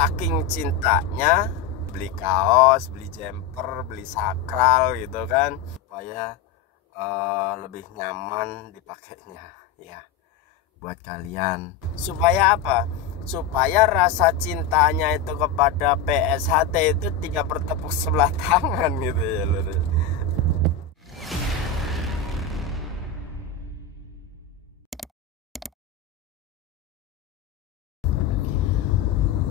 saking cintanya beli kaos, beli jumper, beli sakral gitu kan, supaya lebih nyaman dipakainya ya buat kalian. Supaya apa? Supaya rasa cintanya itu kepada PSHT itu tidak bertepuk sebelah tangan gitu ya lur.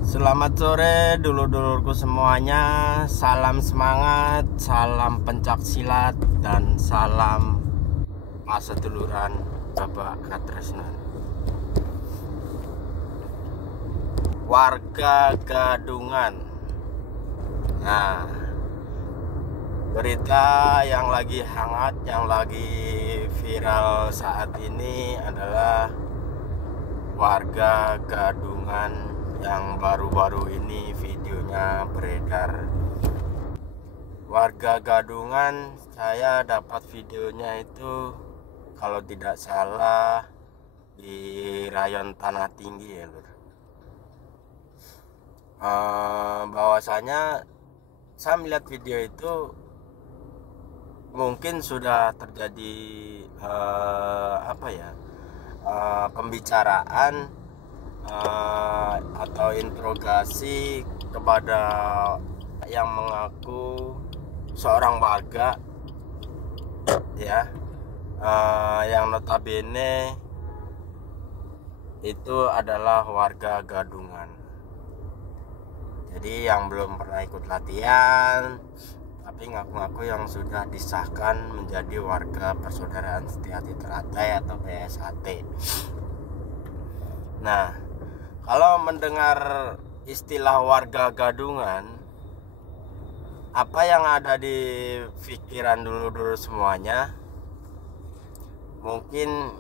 Selamat sore dulur-dulurku semuanya. Salam semangat, salam pencak silat, dan salam paseduluran Bapak Katresnan. Warga Gadungan. Nah, berita yang lagi hangat, yang lagi viral saat ini adalah warga Gadungan yang baru-baru ini videonya beredar. Warga Gadungan, saya dapat videonya itu kalau tidak salah di rayon Tanah Tinggi ya lur. Bahwasanya saya melihat video itu mungkin sudah terjadi pembicaraan atau interogasi kepada yang mengaku seorang warga ya, yang notabene itu adalah warga Gadungan. Jadi yang belum pernah ikut latihan tapi ngaku-ngaku yang sudah disahkan menjadi warga Persaudaraan Setiati Teratai atau PSHT. Nah, kalau mendengar istilah warga Gadungan, apa yang ada di pikiran dulu-dulu semuanya? Mungkin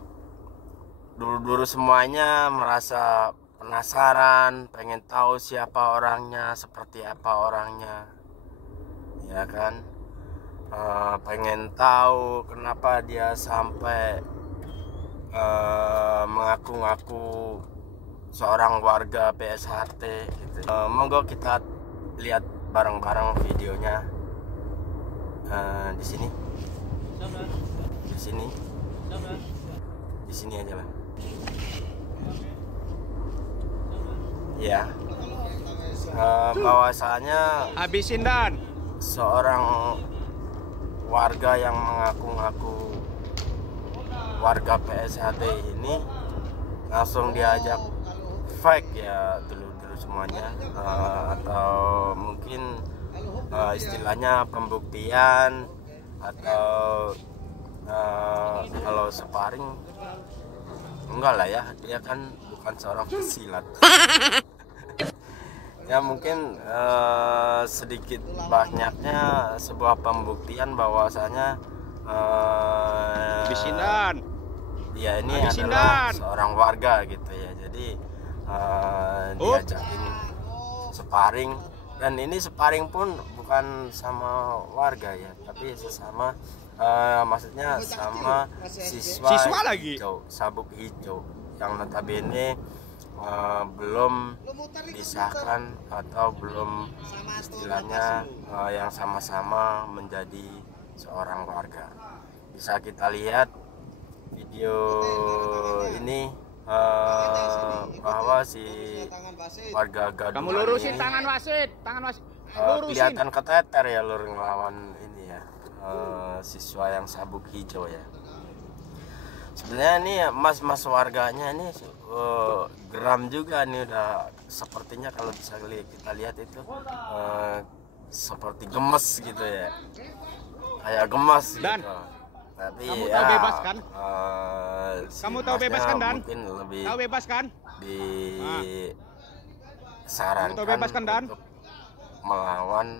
dulu-dulu semuanya merasa penasaran, pengen tahu siapa orangnya, seperti apa orangnya, ya kan? Pengen tahu kenapa dia sampai mengaku-ngaku seorang warga PSHT gitu. Monggo kita lihat bareng-bareng videonya di sini. Di sini aja lah. Ya, bahwasanya habisin dan seorang warga yang mengaku-ngaku warga PSHT ini langsung diajak fake ya dulu semuanya, atau mungkin istilahnya pembuktian, atau kalau sparring enggak lah ya, dia kan bukan seorang pesilat. Ya mungkin sedikit banyaknya sebuah pembuktian bahwasanya habisin dia ini adalah seorang warga gitu ya. Jadi diajakin sparring, dan ini sparring pun bukan sama warga ya, tapi sesama maksudnya sama siswa lagi hijau, sabuk hijau yang notabene belum disahkan atau belum istilahnya yang sama-sama menjadi seorang warga. Bisa kita lihat video ini bahwa si warga Gadungan kamu lurusin ini, tangan wasit kelihatan keteter ya lur ngelawan ini ya, siswa yang sabuk hijau ya. Sebenarnya ini mas-mas warganya ini geram juga nih, udah sepertinya kalau bisa kita lihat itu seperti gemes gitu ya, kayak gemes dan gitu. Tapi kamu ya, tahu bebas kan? Kamu tahu bebas kan Dan? Mungkin lebih tahu bebas kan? Disarankan tahu bebas kan Dan? untuk melawan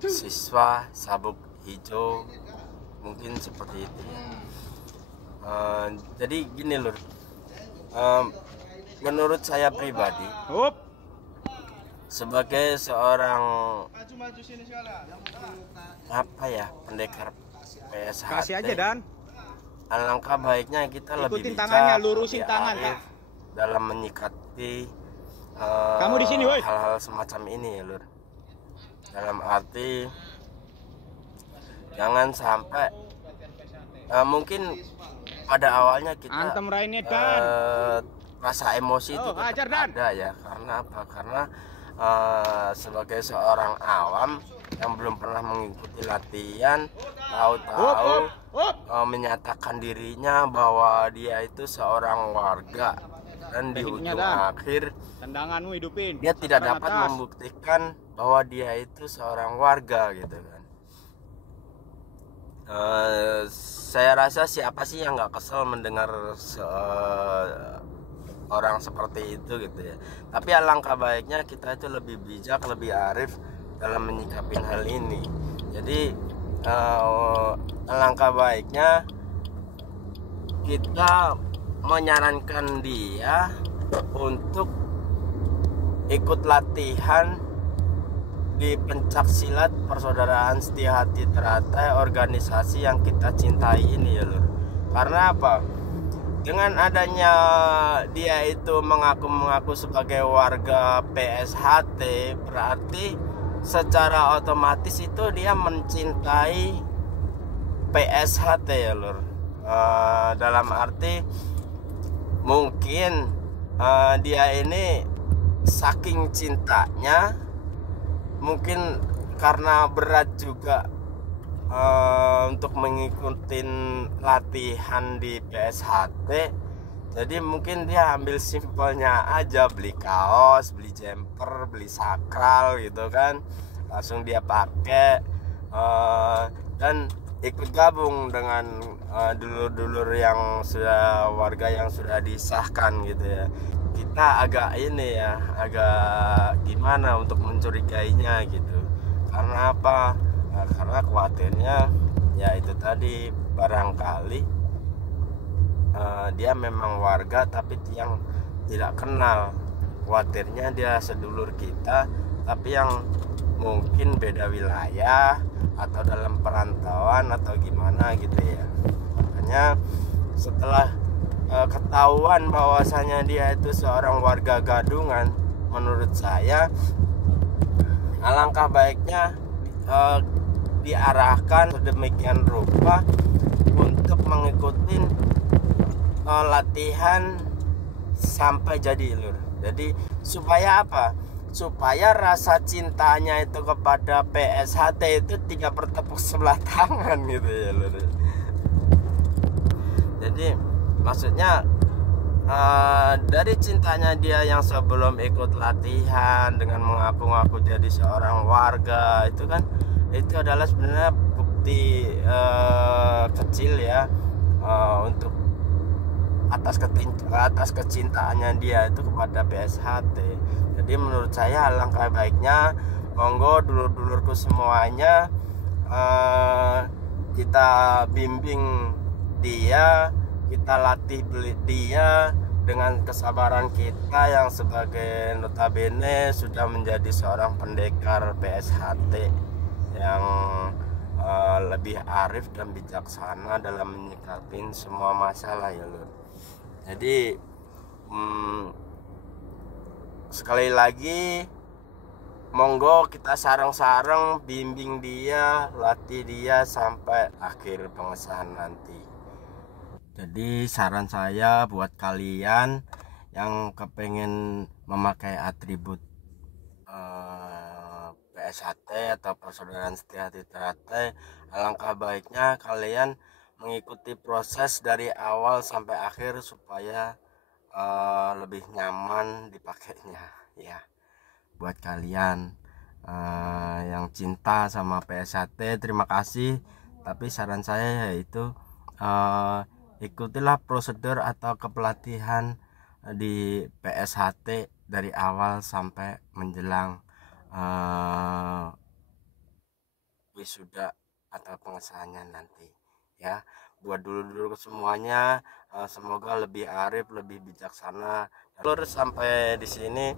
siswa sabuk hijau, mungkin seperti itu. Jadi gini lur, menurut saya pribadi, sebagai seorang pendekar PSHT, kasih aja Dan, alangkah baiknya kita lebih ikutin bijak, tangannya, lurusin lebih tangan arif Kak, dalam menyikat mengikuti Kamu di sini, woi. hal-hal semacam ini ya Lur. Dalam arti jangan sampai mungkin pada awalnya kita Antem Rainnya, Dan. rasa emosi itu ajar, tetap Dan. ada ya. Karena apa? Karena sebagai seorang awam yang belum pernah mengikuti latihan, tahu-tahu menyatakan dirinya bahwa dia itu seorang warga, dan di ujung akhir tendanganmu hidupin, dia tidak dapat membuktikan bahwa dia itu seorang warga gitu kan. Saya rasa siapa sih yang nggak kesel mendengar orang seperti itu gitu ya. Tapi alangkah baiknya kita itu lebih bijak, lebih arif dalam menyikapi hal ini. Jadi alangkah baiknya kita menyarankan dia untuk ikut latihan di pencak silat Persaudaraan Setia-Hati Teratai, organisasi yang kita cintai ini ya Lur. Karena apa? Dengan adanya dia itu mengaku sebagai warga PSHT, berarti secara otomatis itu dia mencintai PSHT ya Lur. Dalam arti mungkin dia ini saking cintanya, mungkin karena berat juga untuk mengikuti latihan di PSHT, jadi mungkin dia ambil simpelnya aja, beli kaos, beli jumper, beli sakral gitu kan, langsung dia pakai dan ikut gabung dengan dulur-dulur yang sudah warga yang sudah disahkan gitu ya. Kita agak ini ya, agak gimana untuk mencurigainya gitu. Karena apa? Nah, karena khawatirnya ya itu tadi, barangkali dia memang warga tapi yang tidak kenal. Khawatirnya dia sedulur kita tapi yang mungkin beda wilayah atau dalam perantauan atau gimana gitu ya. Makanya setelah ketahuan bahwasanya dia itu seorang warga Gadungan, menurut saya alangkah baiknya diarahkan sedemikian rupa untuk mengikuti latihan sampai jadi Lur. Jadi supaya apa? Supaya rasa cintanya itu kepada PSHT itu tidak bertepuk sebelah tangan gitu ya Lur. Jadi maksudnya dari cintanya dia yang sebelum ikut latihan dengan mengaku-ngaku jadi seorang warga, itu kan itu adalah sebenarnya bukti kecil ya untuk atas kecintaannya dia itu kepada PSHT. Jadi menurut saya alangkah baiknya monggo dulur-dulurku semuanya kita bimbing dia, kita latih dia dengan kesabaran kita yang sebagai notabene sudah menjadi seorang pendekar PSHT yang lebih arif dan bijaksana dalam menyikapi semua masalah ya Lur. Jadi sekali lagi monggo kita sareng-sareng bimbing dia, latih dia sampai akhir pengesahan nanti. Jadi saran saya buat kalian yang kepengen memakai atribut PSHT atau Persaudaraan Setia-Hati Teratai, alangkah baiknya kalian mengikuti proses dari awal sampai akhir supaya lebih nyaman dipakainya ya. Buat kalian yang cinta sama PSHT, terima kasih. Tapi saran saya yaitu ikutilah prosedur atau kepelatihan di PSHT dari awal sampai menjelang wisuda atau pengesahannya nanti ya. Buat dulu semuanya semoga lebih arif, lebih bijaksana. Lur, sampai di sini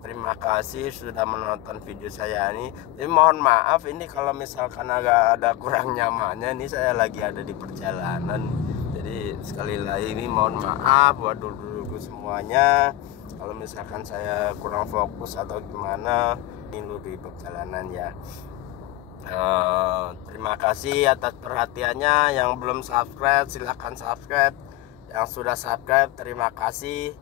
terima kasih sudah menonton video saya ini. Jadi mohon maaf ini kalau misalkan agak ada kurang nyamannya, ini saya lagi ada di perjalanan. Jadi sekali lagi ini mohon maaf buat dulu dulu semuanya. Kalau misalkan saya kurang fokus atau gimana, ini dulu di perjalanan ya. Terima kasih atas perhatiannya. Yang belum subscribe silahkan subscribe. Yang sudah subscribe terima kasih.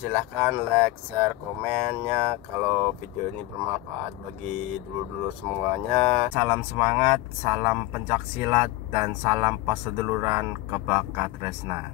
Silahkan like, share, komennya kalau video ini bermanfaat bagi dulur-dulur semuanya. Salam semangat, salam pencak silat, dan salam paseduluran kebakat Tresnan.